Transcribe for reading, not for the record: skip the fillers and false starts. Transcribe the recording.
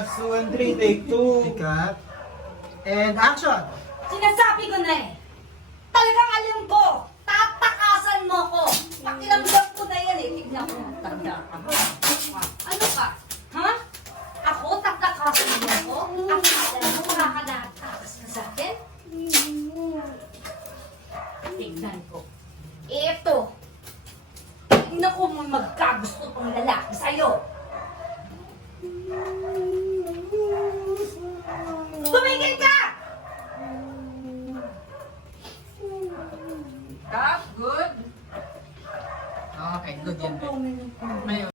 Shots 2 and 3, take 2. Cut. And action! Sinasabi ko na eh. Talagang alam ko. Tatakasan mo ko. Pakiramdam ko na yan eh. Tignan ko. Tanda ka. Ano ka? Ha? Ako? Tatakasan mo ko? Ang alam mo makakatakas na sa akin? Tignan ko. Eto. Tignan ko mo magkagusto tong lalaki sa'yo. Tumigil ka! Stop, good. Okay, good yan. Ngayon,